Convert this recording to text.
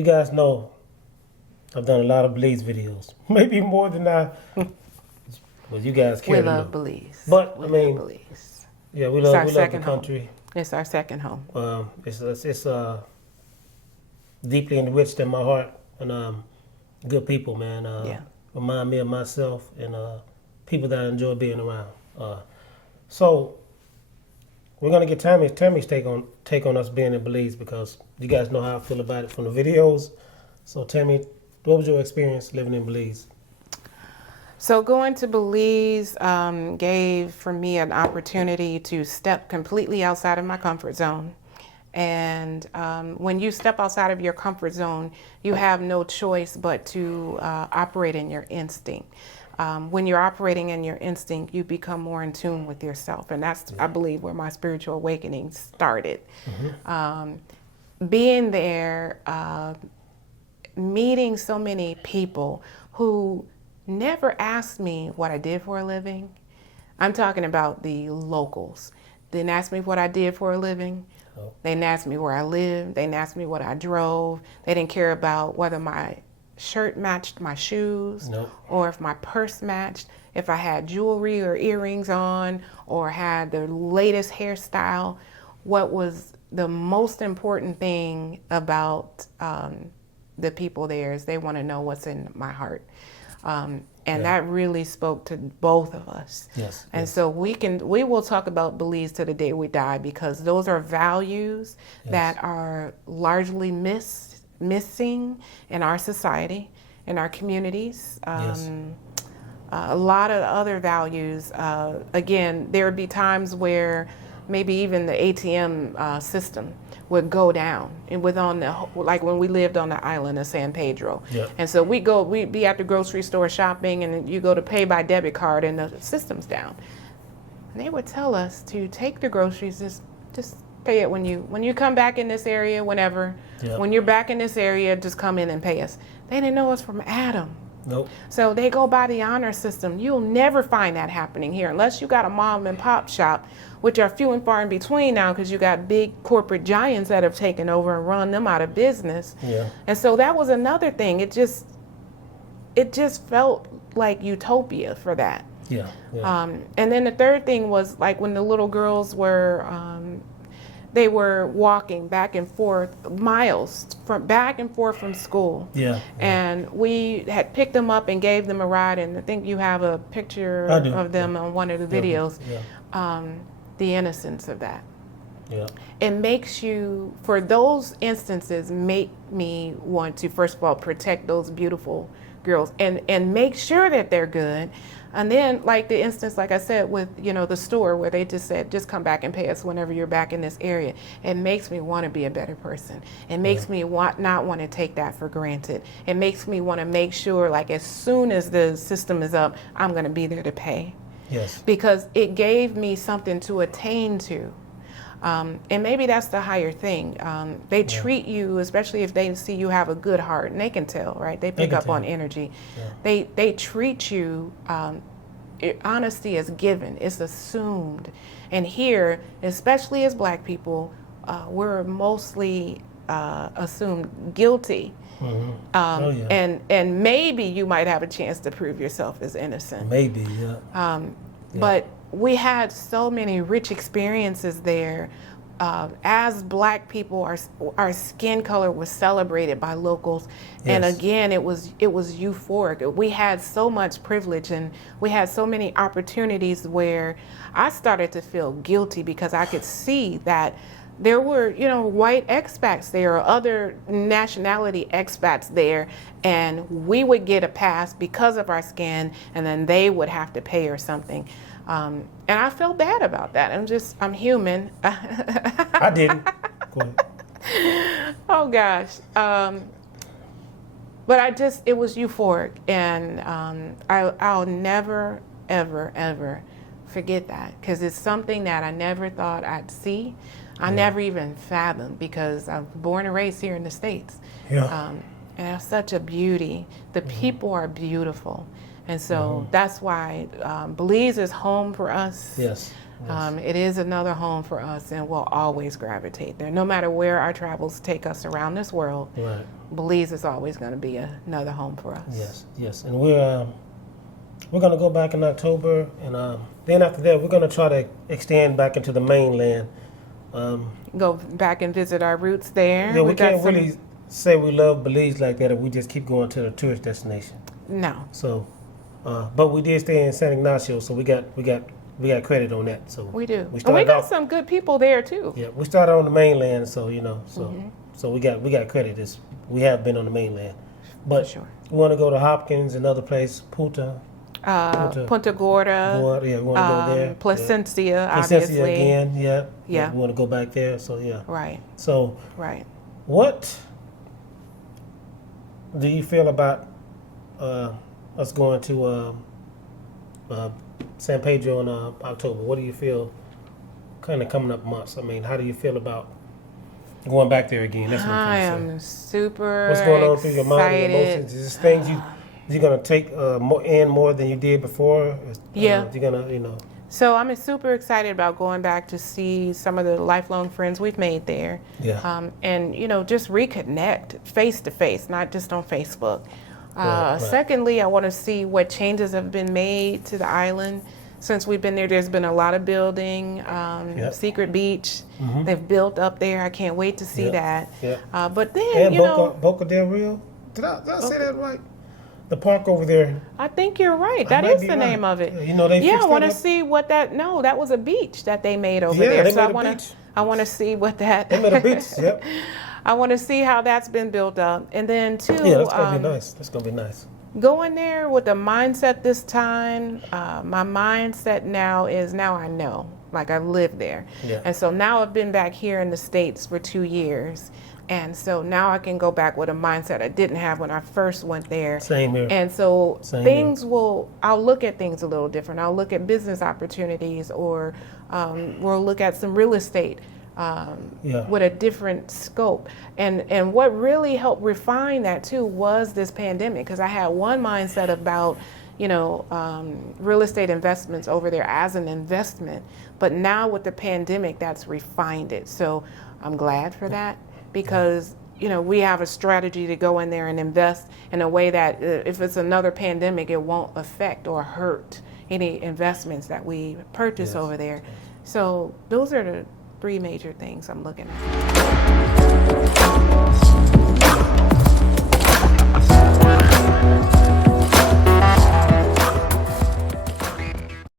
you guys know I've done a lot of Belize videos, maybe more than well, you guys care We to know. love Belize. But We I mean, love Belize. yeah, It's our we love the second country. home. It's our second home. It's deeply enriched in my heart, and good people, man. Yeah. Remind me of myself and people that I enjoy being around. So we're gonna get Tammy's take on us being in Belize, because you guys know how I feel about it from the videos. So Tammy, what was your experience living in Belize? So going to Belize gave for me an opportunity to step completely outside of my comfort zone. And when you step outside of your comfort zone, you have no choice but to operate in your instinct. When you're operating in your instinct, you become more in tune with yourself. And that's, I believe, where my spiritual awakening started. Being there, meeting so many people who never asked me what I did for a living. I'm talking about the locals. They didn't ask me what I did for a living. Oh. They didn't ask me where I lived. They didn't ask me what I drove. They didn't care about whether my shirt matched my shoes, Nope. or if my purse matched, if I had jewelry or earrings on, or had the latest hairstyle. What was the most important thing about the people there is they want to know what's in my heart. And that really spoke to both of us. Yes. And so we will talk about Belize to the day we die, because those are values that are largely missing in our society, in our communities. A lot of other values, again, there would be times where maybe even the ATM system would go down, and like when we lived on the island of San Pedro. Yep. And so we'd be at the grocery store shopping, and you go to pay by debit card and the system's down. And they would tell us to take the groceries, just pay it when you come back in this area, whenever. Yep. When you're back in this area, just come in and pay us. They didn't know us from Adam. Nope. So they go by the honor system. You'll never find that happening here unless you got a mom and pop shop, which are few and far in between now, because you got big corporate giants that have taken over and run them out of business. Yeah. And so that was another thing. It just felt like utopia for that. Yeah. And then the third thing was like when the little girls were they were walking back and forth miles from school. Yeah. And we had picked them up and gave them a ride, and I think you have a picture of them on one of the videos. Yeah. The innocence of that. Yeah. It makes you, for those instances, make me want to, first of all, protect those beautiful girls and make sure that they're good. And then, like the instance, like I said, with, the store where they just said, just come back and pay us whenever you're back in this area. It makes me want to be a better person. It makes me not want to take that for granted. It makes me want to make sure, like, as soon as the system is up, I'm going to be there to pay. Yes. Because it gave me something to attain to. And maybe that's the higher thing. They treat you, especially if they see you have a good heart, and they can tell, right? They pick up on energy. Yeah. They treat you, honesty is given, it's assumed. And here, especially as Black people, we're mostly assumed guilty. Mm-hmm. And maybe you might have a chance to prove yourself as innocent. Maybe, yeah. But we had so many rich experiences there. As Black people, our skin color was celebrated by locals. Yes. And again, it was euphoric. We had so much privilege, and we had so many opportunities where I started to feel guilty because I could see that there were, white expats there, or other nationality expats there, and we would get a pass because of our skin, and then they would have to pay or something. And I felt bad about that. I'm human. I didn't. Go ahead. Oh gosh. But it was euphoric, and I'll never, ever, ever forget that, because it's something that I never thought I'd see. I never even fathomed, because I'm born and raised here in the States. Yeah. And it's such a beauty. The people are beautiful. And so that's why Belize is home for us. Yes. It is another home for us, and we'll always gravitate there. No matter where our travels take us around this world, Belize is always going to be another home for us. Yes, yes, and we're gonna go back in October, and then after that, we're gonna try to extend back into the mainland. Go back and visit our roots there. Yeah, we can't really say we love Belize like that if we just keep going to the tourist destination. No. So, but we did stay in San Ignacio, so we got credit on that. So We do. We And we got off, some good people there too. Yeah, we started on the mainland, so so we got credit. We have been on the mainland, but Sure. we want to go to Hopkins, another place, Punta Punta Gorda, yeah, we want to go there. Placencia, Placencia obviously. again, yeah. Yeah. We want to go back there, so yeah. Right, So, right. what do you feel about us going to San Pedro in October? What do you feel kind of coming up months? I mean, how do you feel about going back there again? That's what I I'm am super What's going on through your mind and excited. emotions? Is this things you're gonna take more than you did before? Yeah. You're gonna, So I'm super excited about going back to see some of the lifelong friends we've made there. Yeah. And, just reconnect face to face, not just on Facebook. Right. Secondly, I want to see what changes have been made to the island. Since we've been there, there's been a lot of building. Yep. Secret Beach, Mhm. they've built up there. I can't wait to see Yep. that. Yep. But then, And Boca del Rio. Did I say that right? The park over there. I think you're right. I That might is be the right. name of it. They Yeah, fixed I want that to up. see what that. No, that was a beach that they made over Yeah, there. they So made a beach. I want to see what that. They made a beach. Yep. I want to see how that's been built up, and then too. Yeah, that's gonna be nice. That's gonna be nice. Going there with the mindset this time. My mindset now I know, like I lived there, Yeah. and so now I've been back here in the States for 2 years. And so now I can go back with a mindset I didn't have when I first went there. Same here. And so Same I'll look at things a little different. I'll look at business opportunities, or we'll look at some real estate Yeah. with a different scope. And what really helped refine that too was this pandemic, because I had one mindset about, real estate investments over there as an investment. But now with the pandemic, that's refined it. So I'm glad for that, because we have a strategy to go in there and invest in a way that if it's another pandemic, it won't affect or hurt any investments that we purchase over there. So those are the 3 major things I'm looking at.